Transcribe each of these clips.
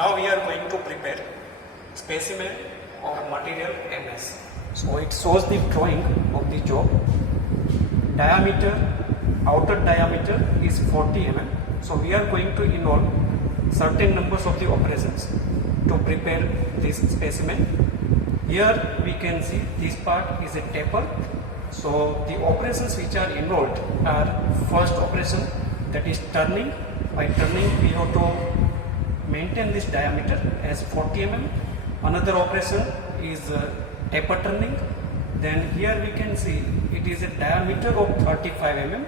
Now we are going to prepare specimen or material MS. So it shows the drawing of the job. Diameter, outer diameter is 40 mm. So we are going to involve certain numbers of the operations to prepare this specimen. Here we can see this part is a taper. So the operations which are involved are first operation, that is turning. By turning we have to maintain this diameter as 40 mm. Another operation is taper turning. Then here we can see it is a diameter of 35 mm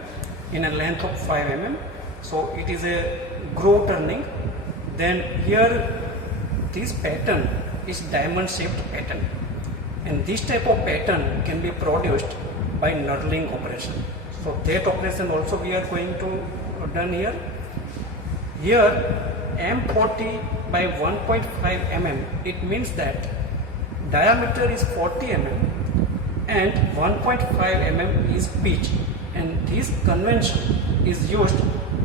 in a length of 5 mm. So it is a groove turning. Then here this pattern is diamond shaped pattern, and this type of pattern can be produced by knurling operation. So that operation also we are going to done here. Here M40 by 1.5 mm, it means that diameter is 40 mm and 1.5 mm is pitch, and this convention is used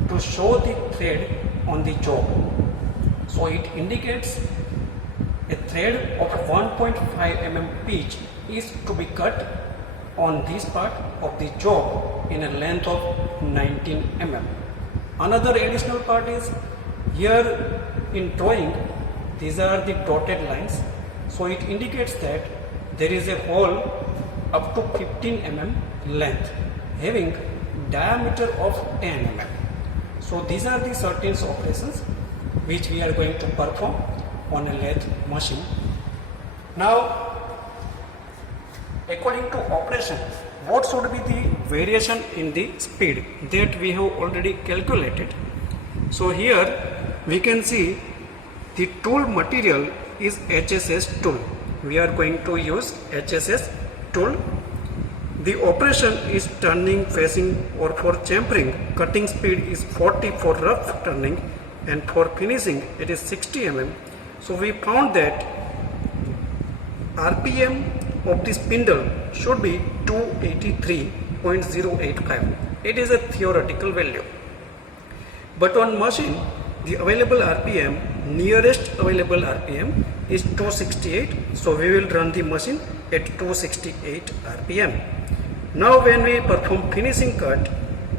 to show the thread on the job. So it indicates a thread of 1.5 mm pitch is to be cut on this part of the job in a length of 19 mm. Another additional part is here in drawing, these are the dotted lines. So it indicates that there is a hole up to 15 mm length having diameter of 10 mm. So these are the certain operations which we are going to perform on a lathe machine. Now, according to operation, what should be the variation in the speed that we have already calculated. So here we can see the tool material is HSS tool. We are going to use HSS tool. The operation is turning, facing, or for chamfering. Cutting speed is 40 for rough turning, and for finishing it is 60 mm. So we found that RPM of the spindle should be 283.085. It is a theoretical value, but on machine the available RPM, nearest available RPM is 268. So we will run the machine at 268 RPM. Now when we perform finishing cut,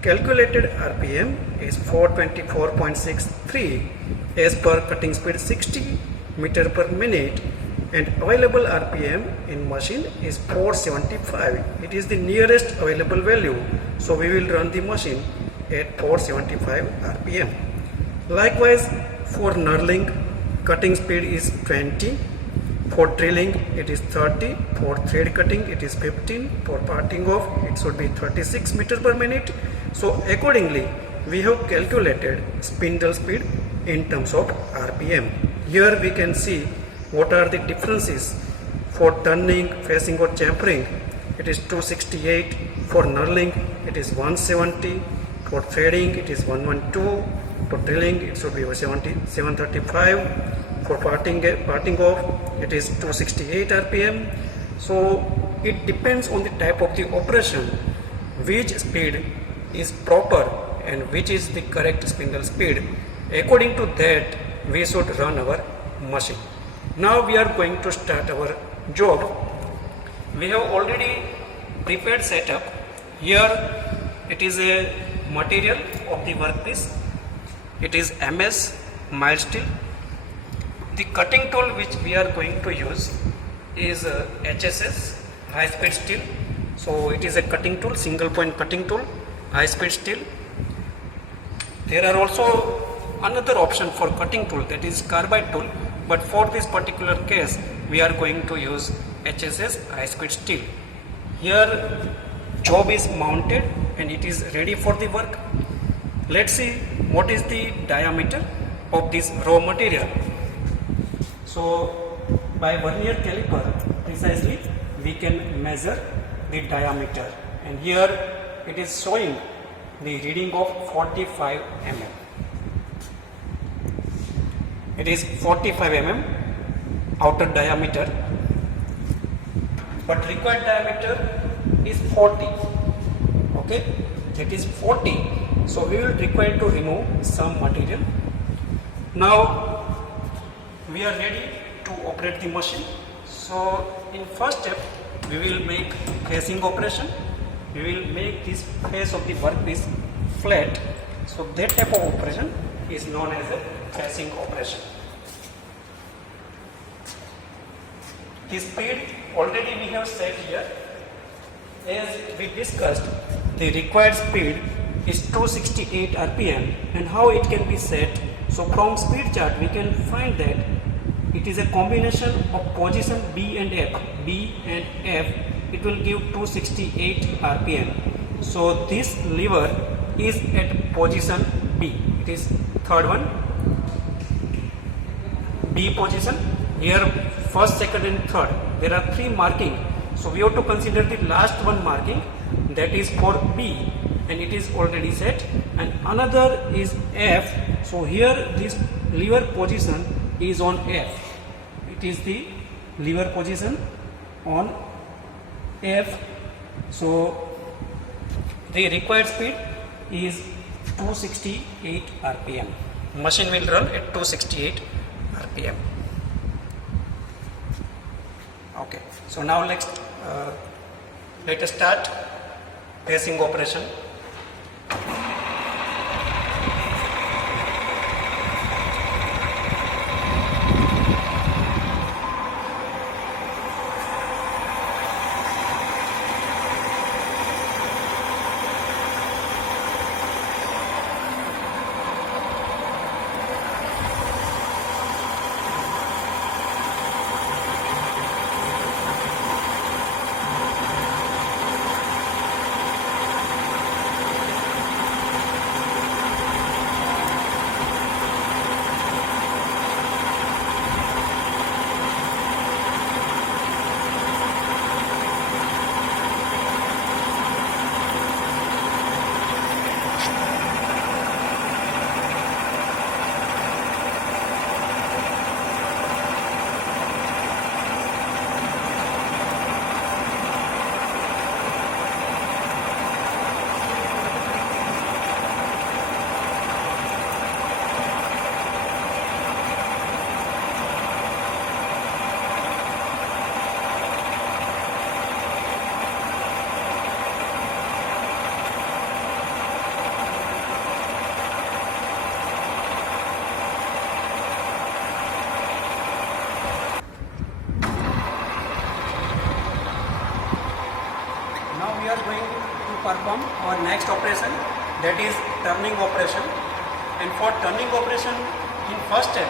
calculated RPM is 424.63 as per cutting speed 60 meter per minute, and available RPM in machine is 475. It is the nearest available value. So we will run the machine at 475 RPM. Likewise, for knurling, cutting speed is 20. For drilling, it is 30. For thread cutting, it is 15. For parting off, it should be 36 meter per minute. So accordingly, we have calculated spindle speed in terms of RPM. Here we can see what are the differences. For turning, facing, or chamfering, it is 268. For knurling, it is 170. For threading, it is 112. For drilling, it should be 735. For parting off, it is 268 RPM. So it depends on the type of the operation, which speed is proper and which is the correct spindle speed. According to that, we should run our machine. Now we are going to start our job. We have already prepared setup. Here it is a material of the workpiece. It is MS mild steel. The cutting tool which we are going to use is HSS high speed steel. So it is a cutting tool, single point cutting tool, high speed steel. There are also another option for cutting tool, that is carbide tool, but for this particular case we are going to use HSS high speed steel. Here job is mounted and it is ready for the work. Let's see what is the diameter of this raw material. So by vernier caliper precisely we can measure the diameter, and here it is showing the reading of 45 mm. It is 45 mm outer diameter, but required diameter is 40. Okay, that is 40. So we will require to remove some material. Now we are ready to operate the machine. So in first step we will make facing operation. We will make this face of the workpiece flat. So that type of operation is known as a facing operation. The speed already we have set here. As we discussed, the required speed is 268 rpm, and how it can be set. So from speed chart we can find that it is a combination of position B and F. B and F, it will give 268 rpm. So this lever is at position B. It is third one, B position. Here first, second and third, there are 3 marking. So we have to consider the last one marking, that is for B, and it is already set. And another is F. So here this lever position is on F. It is the lever position on F. So the required speed is 268 rpm. Machine will run at 268 rpm. Okay, so now let us start facing operation. Now we are going to perform our next operation, that is turning operation. And for turning operation, in first step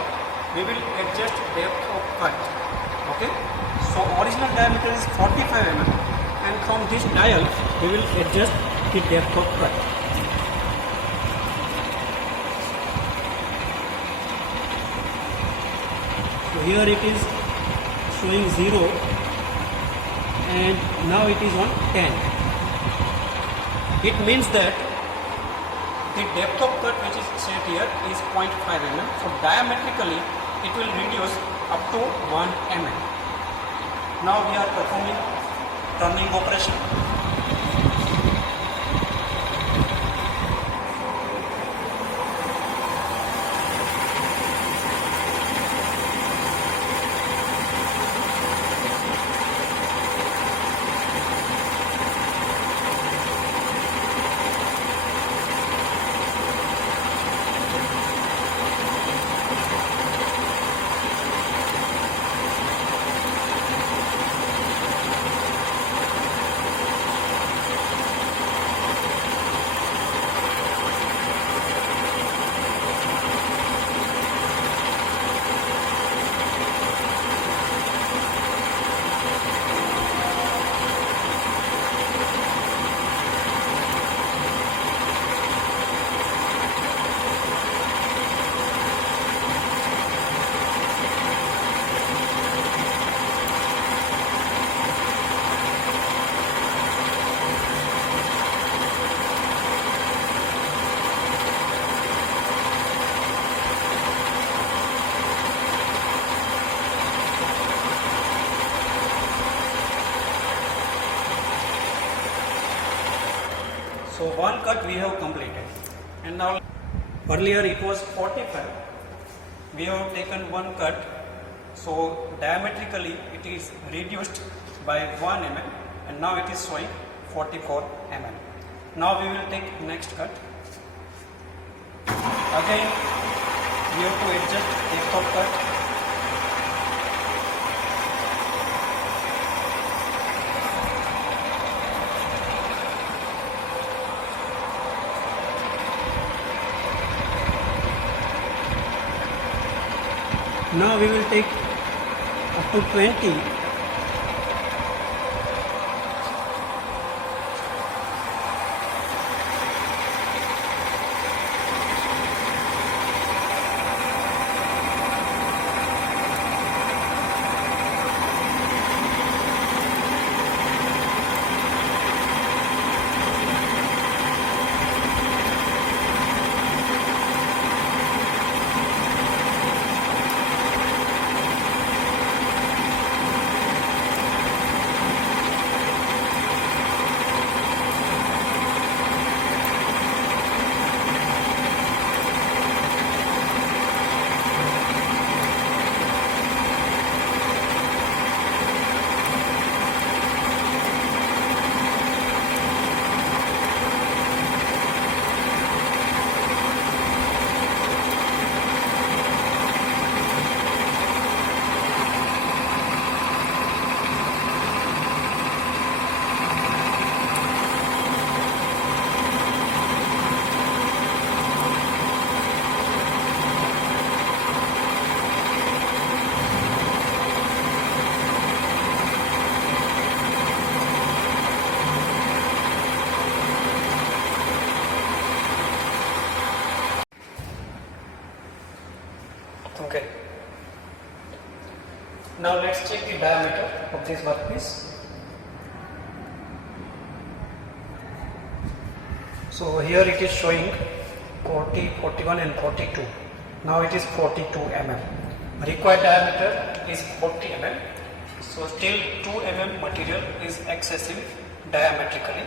we will adjust depth of cut. Okay, so original diameter is 45 mm, and from this dial we will adjust the depth of cut. So here it is showing 0, and now it is on 10. It means that the depth of cut which is set here is 0.5 mm. So diametrically it will reduce up to 1 mm. Now we are performing turning operation. So one cut we have completed, and now earlier it was 45. We have taken one cut So diametrically it is reduced by 1 mm and now it is showing 44 mm. Now we will take next cut. Again we have to adjust depth of cut. Now we will take up to 20. Okay. Now let's check the diameter of this workpiece. So here it is showing 40, 41 and 42. Now it is 42 mm. Required diameter is 40 mm. So still 2 mm material is excessive diametrically.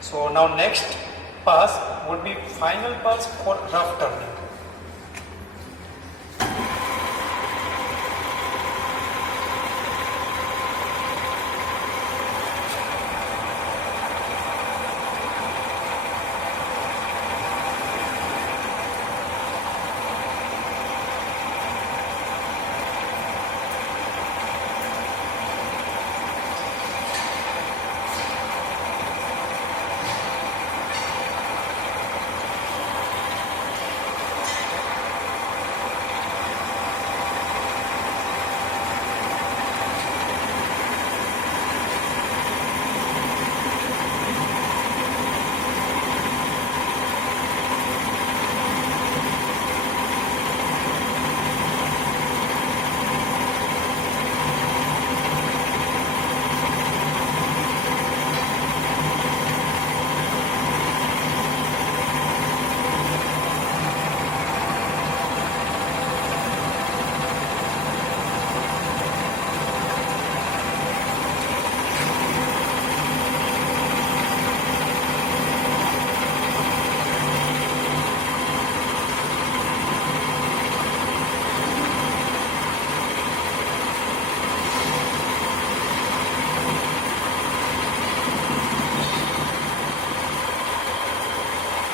So now next pass would be final pass for rough turning.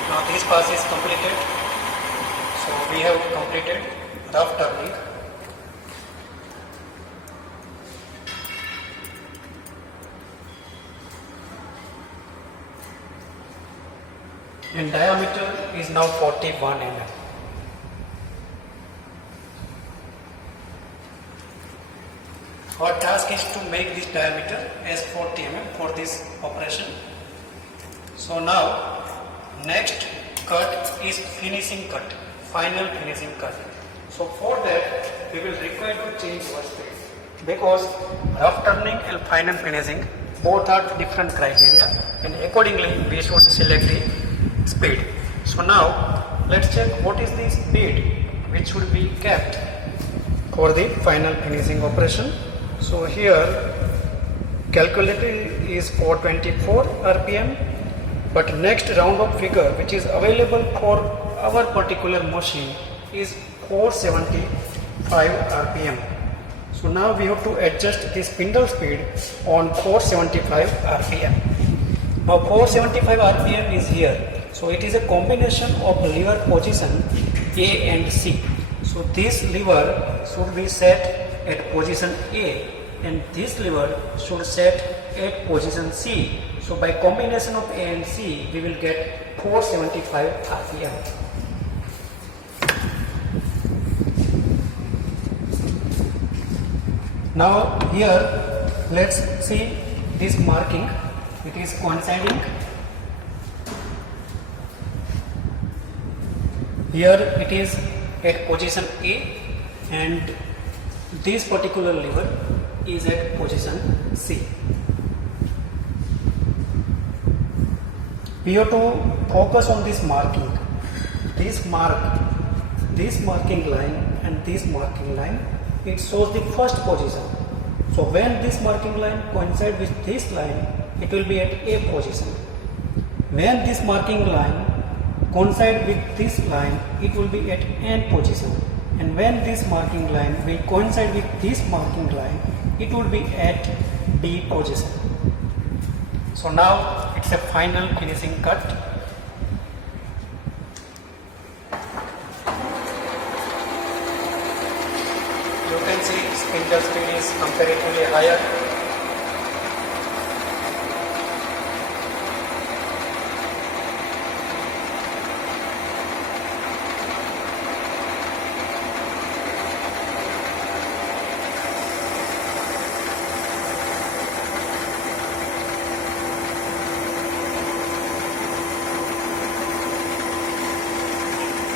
Now this pass is completed. So we have completed rough turning. And diameter is now 41 mm. Our task is to make this diameter as 40 mm for this operation. So now next cut is finishing cut, final finishing cut. So for that we will require to change our speed because rough turning and final finishing both are different criteria and accordingly we should select the speed. So now let's check what is the speed which should be kept for the final finishing operation. So here calculated is 424 rpm, but next round up figure which is available for our particular machine is 475 rpm. So now we have to adjust the spindle speed on 475 RPM. Now 475 RPM is here. So it is a combination of lever position A and C. So this lever should be set at position A and this lever should set at position C. So by combination of A and C, we will get 475 RPM. Now here, let's see this marking. It is coinciding. Here it is at position A and this particular lever is at position C. We have to focus on this marking. This marking line and this marking line, it shows the first position. So when this marking line coincides with this line, it will be at A position. When this marking line coincides with this line, it will be at N position. And when this marking line will coincide with this marking line, it will be at D position. So now it's a final finishing cut. You can see spindle speed is comparatively higher.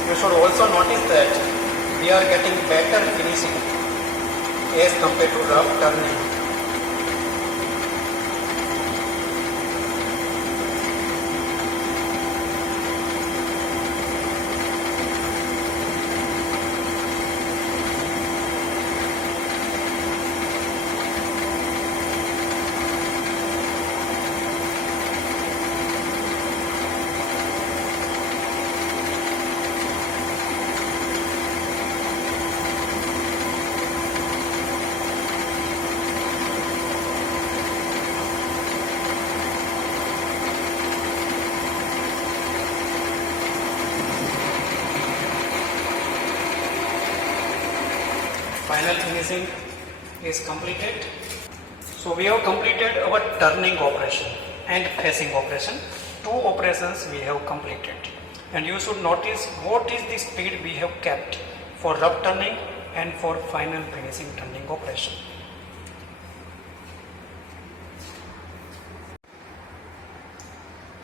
You should also notice that we are getting better finishing as compared to rough turning. Final finishing is completed. So we have completed our turning operation and facing operation. Two operations we have completed. And you should notice what is the speed we have kept for rough turning and for final finishing turning operation.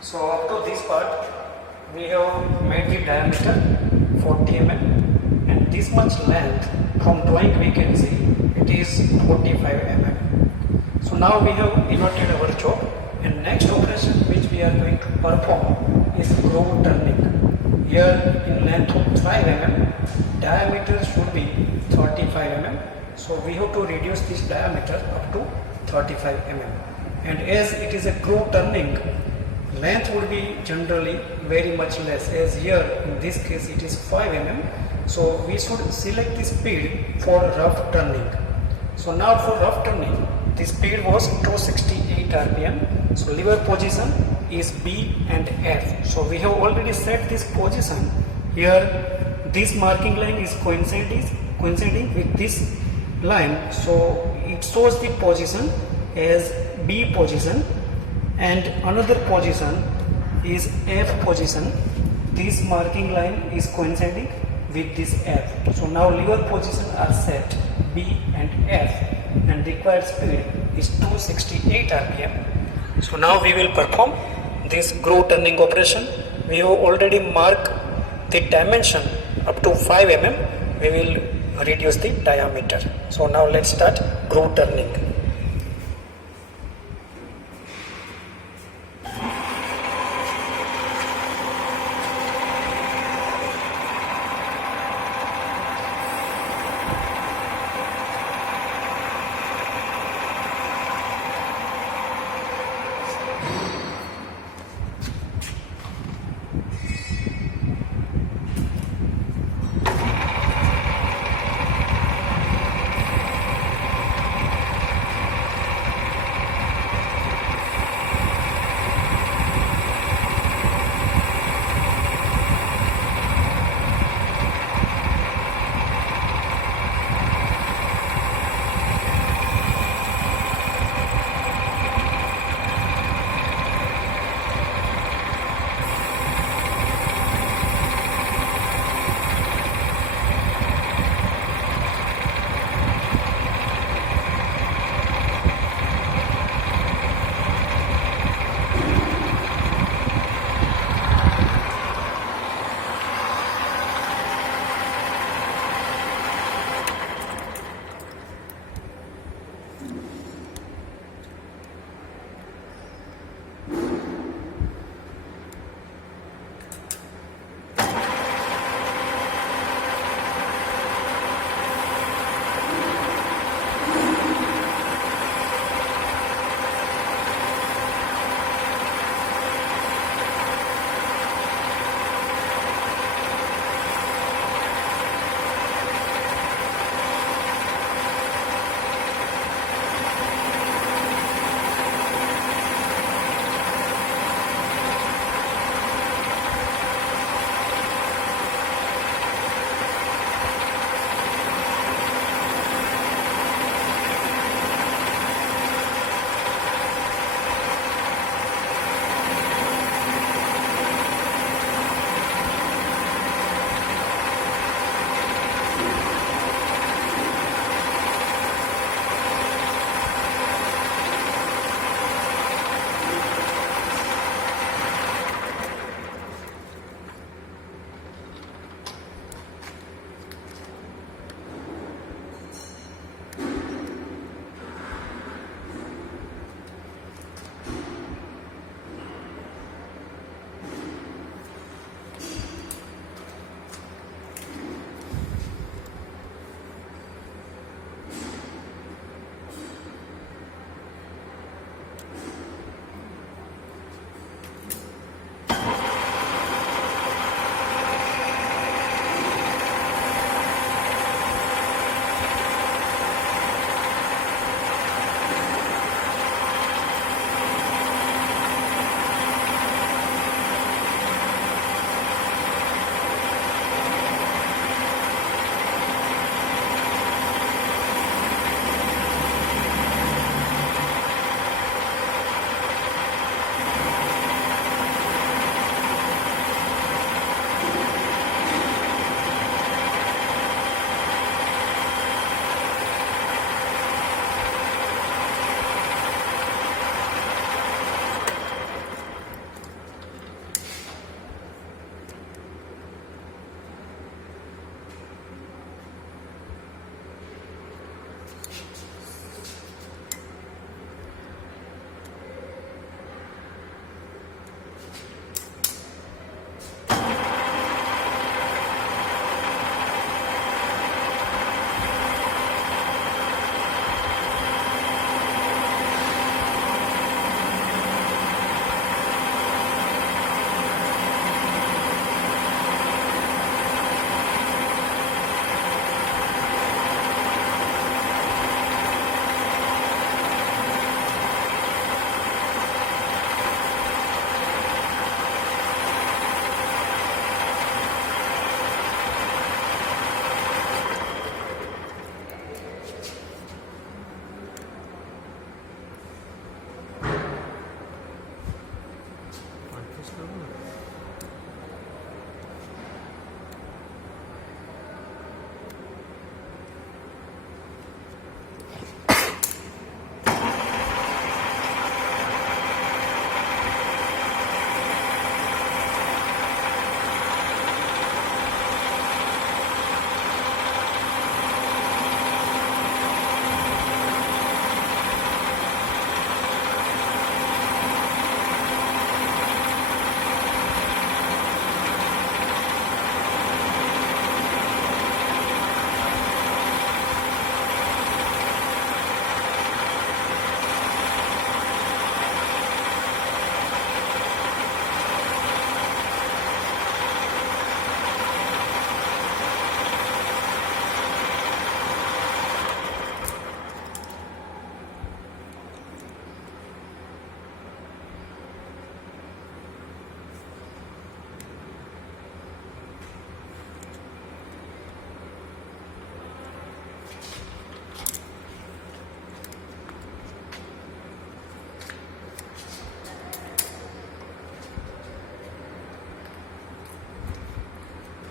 So up to this part, we have made the diameter 40 mm. And this much length from drawing we can see it is 45 mm. So now we have inverted our job and next operation which we are going to perform is groove turning. Here in length of 5 mm, diameter should be 35 mm. So we have to reduce this diameter up to 35 mm. And as it is a groove turning, length would be generally very much less, as here in this case it is 5 mm. So we should select the speed for rough turning. So now for rough turning, the speed was 268 RPM. So lever position is B and F. So we have already set this position. Here this marking line is coinciding with this line. So it shows the position as B position and another position is F position. This marking line is coinciding with this F. So now lever position are set B and F and required speed is 268 RPM. So now we will perform this groove turning operation. We have already marked the dimension up to 5 mm. We will reduce the diameter. So now let's start groove turning.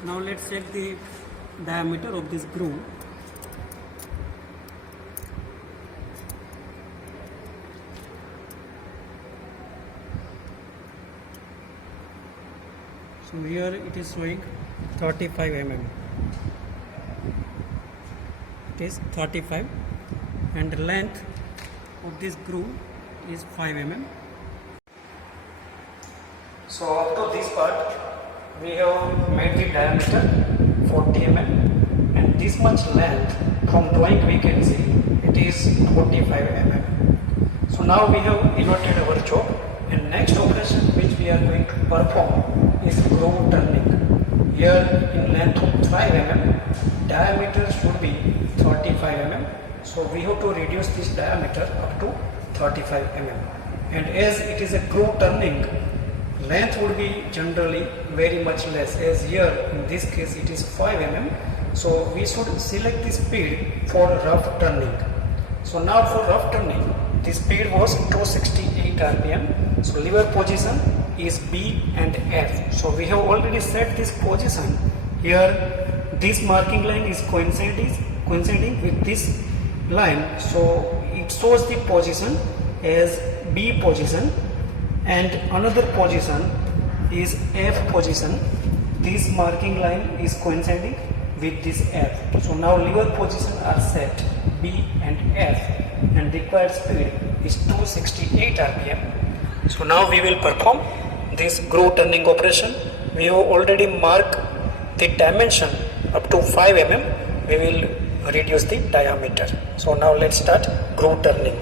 Now let's check the diameter of this groove. So here it is showing 35 mm. It is 35, and the length of this groove is 5 mm. So up to this part we have made the diameter 40 mm, and this much length from drawing we can see it is 45 mm. So now we have inverted our job, and next operation which we are going to perform is groove turning. Here in length of 5 mm, diameter should be 35 mm. So we have to reduce this diameter up to 35 mm. And as it is a groove turning, length would be generally very much less, as here in this case it is 5 mm. So we should select the speed for rough turning. So now for rough turning, the speed was 268 rpm. So lever position is B and F. So we have already set this position. Here this marking line is coinciding with this line, so it shows the position as B position, and another position is F position. This marking line is coinciding with this F. So now lever position are set B and F, and required speed is 268 rpm. So now we will perform this groove turning operation. We have already marked the dimension up to 5 mm. We will reduce the diameter. So now let's start groove turning.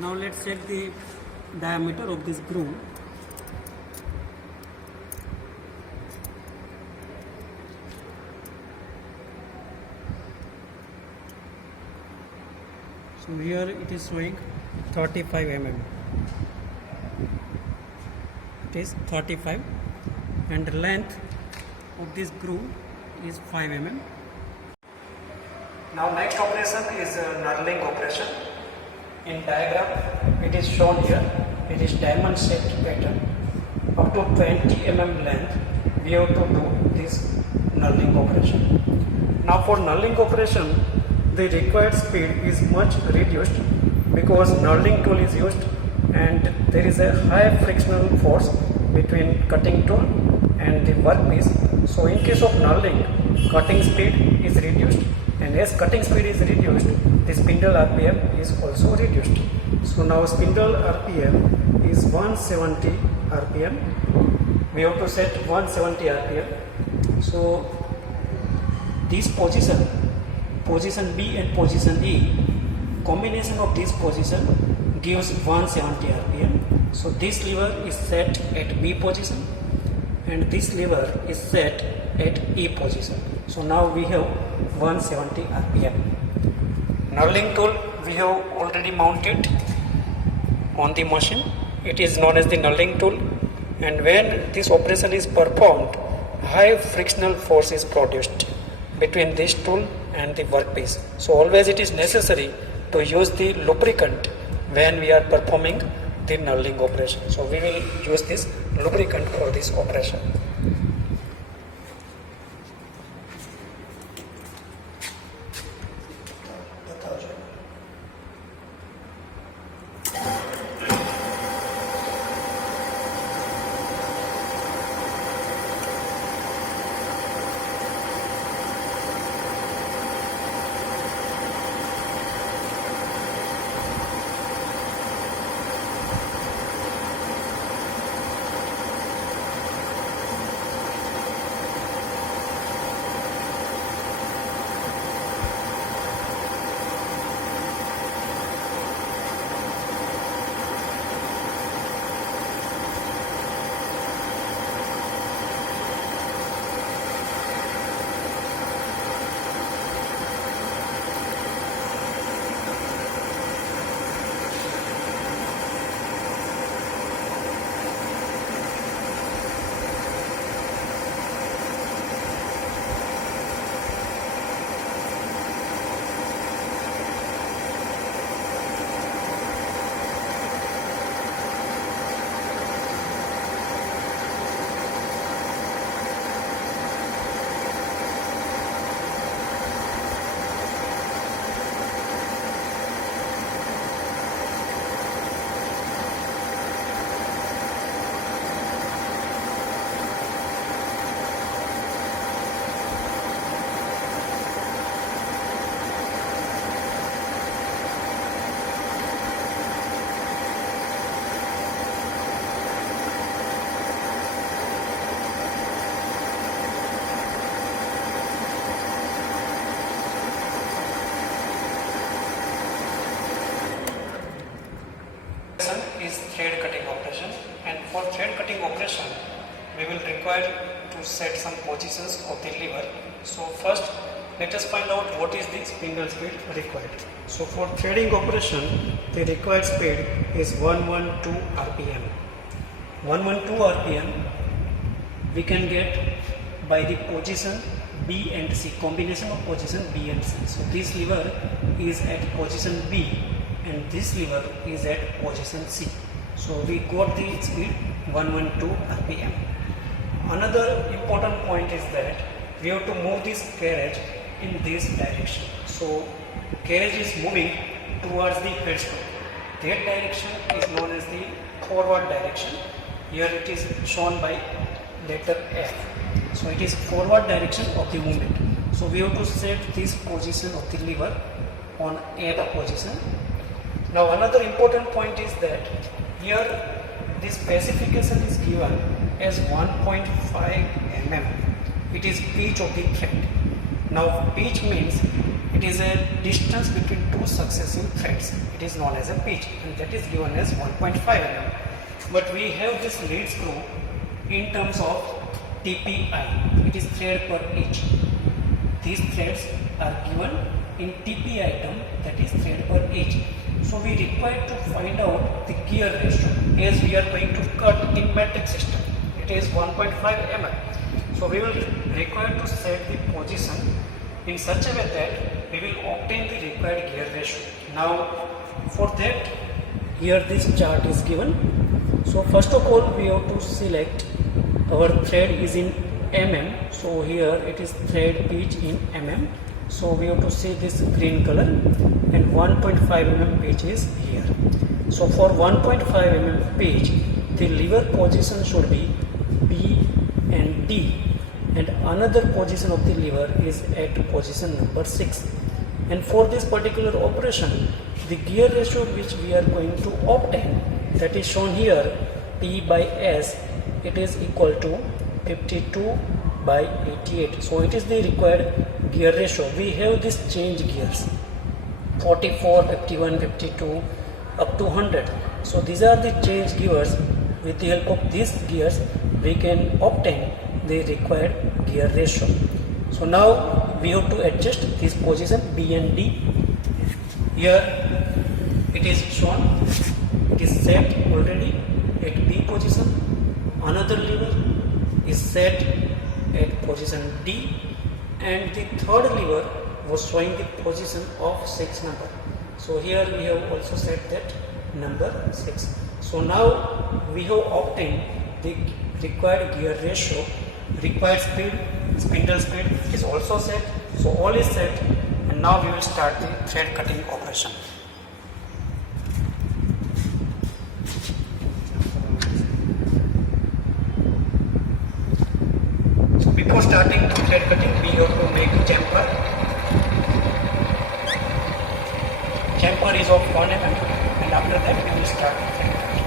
Now let's check the diameter of this groove. So here it is showing 35 mm. It is 35, and the length of this groove is 5 mm. Now next operation is knurling operation. In diagram it is shown here. It is diamond shaped pattern. Up to 20 mm length we have to do this knurling operation. Now for knurling operation the required speed is much reduced because knurling tool is used and there is a high frictional force between cutting tool and the workpiece. So in case of knurling, cutting speed is reduced, and as cutting speed is reduced, the spindle RPM is also reduced. So now spindle RPM is 170 RPM. We have to set 170 RPM. So this position B and position E, combination of this position gives 170 RPM. So this lever is set at B position and this lever is set at E position. So now we have 170 RPM. Knurling tool we have already mounted on the machine. It is known as the knurling tool, and when this operation is performed, high frictional force is produced between this tool and the workpiece. So always it is necessary to use the lubricant when we are performing the knurling operation. So we will use this lubricant for this operation. Is thread cutting operation, and for thread cutting operation we will require to set some positions of the lever. So first let us find out what is the spindle speed required. So for threading operation the required speed is 112 RPM. 112 RPM we can get by the position B and C, combination of position B and C. So this lever is at position B and this lever is at position C. So we got the speed 112 RPM. Another important point is that we have to move this carriage in this direction. So carriage is moving towards the headstock. That direction is known as the forward direction. Here it is shown by letter F. So it is forward direction of the movement. So we have to set this position of the lever on F position. Now another important point is that here this specification is given as 1.5 mm. It is pitch of the thread. Now pitch means It is a distance between two successive threads. It is known as a pitch, and that is given as 1.5 mm. But we have this lead screw in terms of TPI. It is thread per inch. These threads are given in TPI term, that is thread per inch. So we require to find out the gear ratio as we are going to cut in metric system. It is 1.5 mm. So we will require to set the position in such a way that we will obtain the required gear ratio. Now for that, here this chart is given. So first of all we have to select our thread is in mm. So here it is thread pitch in mm. So we have to see this green color, and 1.5 mm pitch is here. So for 1.5 mm pitch, the lever position should be B and D, and another position of the lever is at position number 6. And for this particular operation, the gear ratio which we are going to obtain, that is shown here, P by S, it is equal to 52 by 88. So it is the required gear ratio. We have this change gears 44, 51, 52 up to 100. So these are the change gears. With the help of these gears we can obtain the required gear ratio. So now we have to adjust this position B and D. Here it is shown, it is set already at B position. Another lever is set at position D, and the third lever was showing the position of 6 number. So here we have also set that number 6. So now we have obtained the required gear ratio. Required speed, spindle speed is also set. So all is set, and now we will start the thread cutting operation. So before starting the thread cutting, we have to make chamfer. Chamfer is of 1 mm, and after that we will start the thread cutting.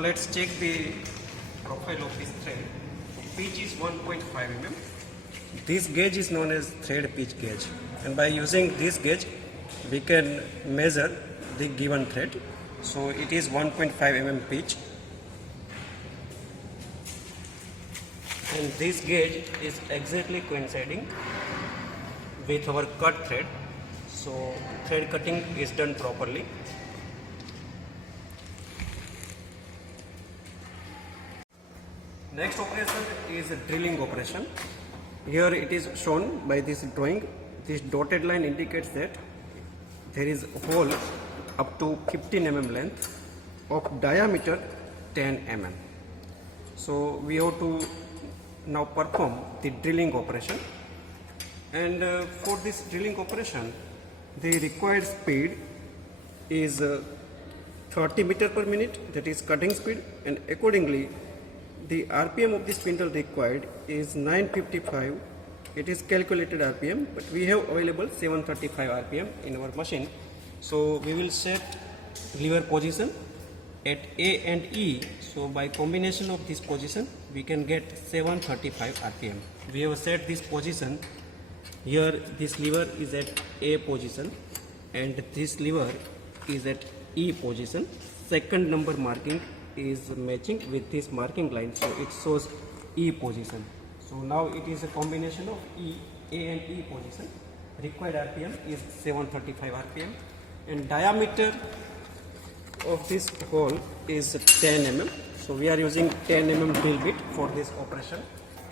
let's check the profile of this thread. So pitch is 1.5 mm. This gauge is known as thread pitch gauge, and by using this gauge we can measure the given thread. So it is 1.5 mm pitch, and this gauge is exactly coinciding with our cut thread. So thread cutting is done properly. Next operation is a drilling operation. Here it is shown by this drawing. This dotted line indicates that there is a hole up to 15 mm length of diameter 10 mm. So we have to now perform the drilling operation, and for this drilling operation the required speed is 30 meter per minute, that is cutting speed, and accordingly the RPM of the spindle required is 955. It is calculated RPM, but we have available 735 RPM in our machine. So we will set lever position at A and E. So by combination of this position we can get 735 RPM. We have set this position. Here this lever is at A position and this lever is at E position. Second number marking is matching with this marking line, so it shows E position. So now it is a combination of A and E position. Required RPM is 735 RPM, and diameter of this hole is 10 mm. So we are using 10 mm drill bit for this operation.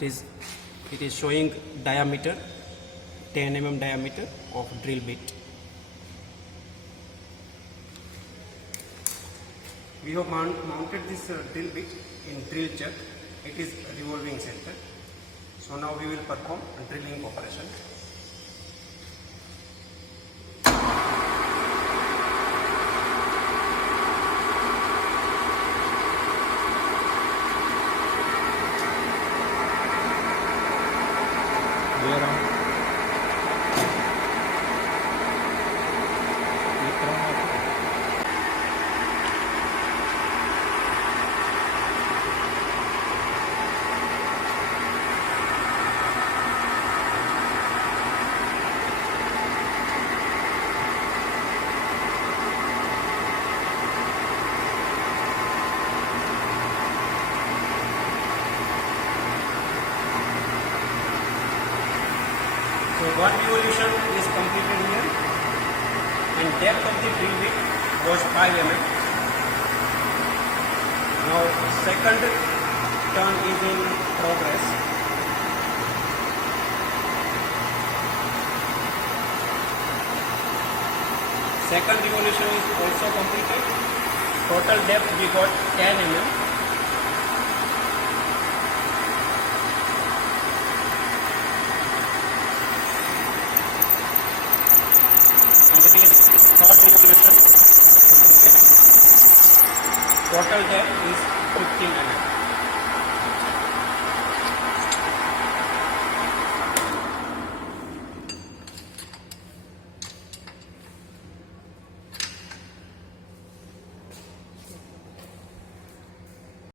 It is showing diameter 10 mm diameter of drill bit. We have mounted this drill bit in drill chuck. It is revolving center. So now we will perform a drilling operation. So one revolution is completed here, and depth of the drill bit was 5 mm. Now second turn is in progress. Second revolution is also completed. Total depth we got 10 mm. And it is third revolution. Total depth is 15 mm.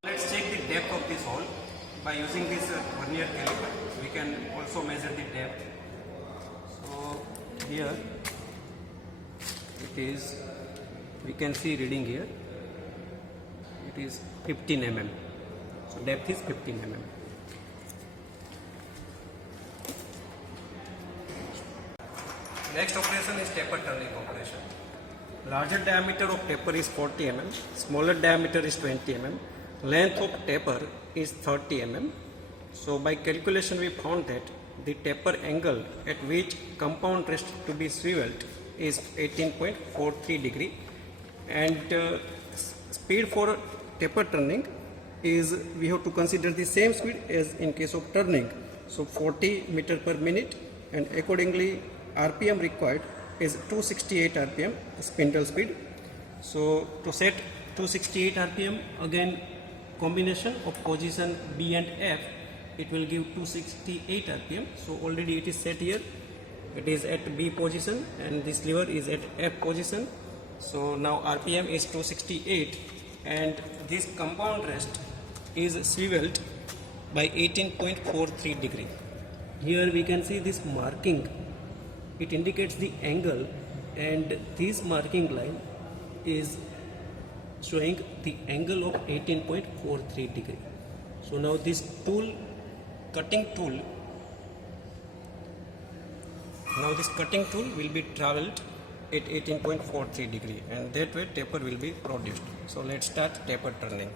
Let's check the depth of this hole. By using this vernier caliper, we can also measure the depth. So here it is, we can see reading here, it is 15 mm. So depth is 15 mm. Next operation is taper turning operation. Larger diameter of taper is 40 mm, smaller diameter is 20 mm, length of taper is 30 mm. So by calculation we found that the taper angle at which compound rest to be swiveled is 18.43 degree, and speed for taper turning is, we have to consider the same speed as in case of turning, so 40 meter per minute, and accordingly RPM required is 268 RPM spindle speed. So to set 268 RPM, again combination of position B and F, it will give 268 RPM. So already it is set here. It is at B position and this lever is at F position. So now RPM is 268. and this compound rest is swiveled by 18.43 degree. Here we can see this marking, it indicates the angle, and this marking line is showing the angle of 18.43 degree. So now this tool, cutting tool, now this cutting tool will be traveled at 18.43 degree, and that way taper will be produced. So let's start taper turning.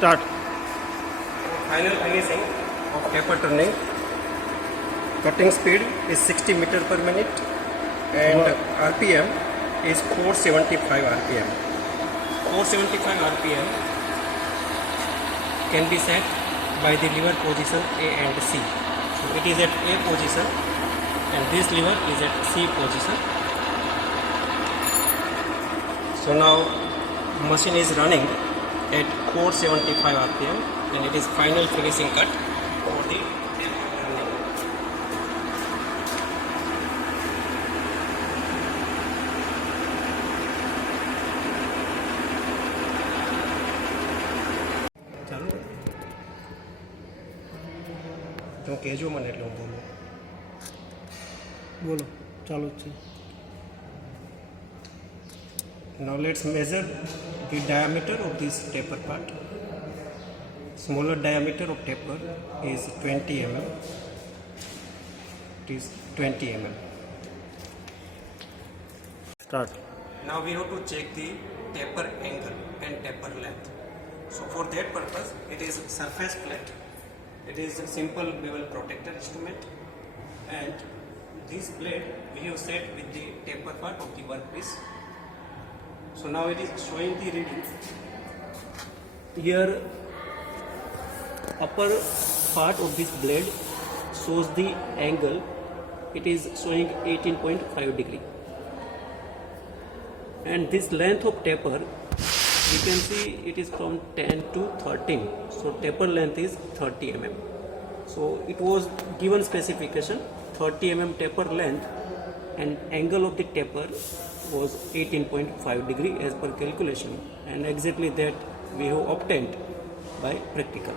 Start. Final finishing of taper turning. Cutting speed is 60 meter per minute and RPM is 475 RPM. 475 RPM can be set by the lever position A and C. So it is at A position and this lever is at C position. So now machine is running at 475 RPM and it is final finishing cut for the taper turning. ચાલો તો કહેજો મને એટલે હું બોલું. બોલો ચાલુ જ છે. Now let's measure the diameter of this taper part. Smaller diameter of taper is 20 mm. It is 20 mm. Start. Now we have to check the taper angle and taper length. So for that purpose, it is surface plate. It is a simple bevel protector instrument, and this blade we have set with the taper part of the workpiece. So now it is showing the reading. Here, upper part of this blade shows the angle. It is showing 18.5 degree. And this length of taper, you can see it is from 10 to 13. So taper length is 30 mm. So it was given specification 30 mm taper length and angle of the taper was 18.5 degree as per calculation, and exactly that we have obtained by practical.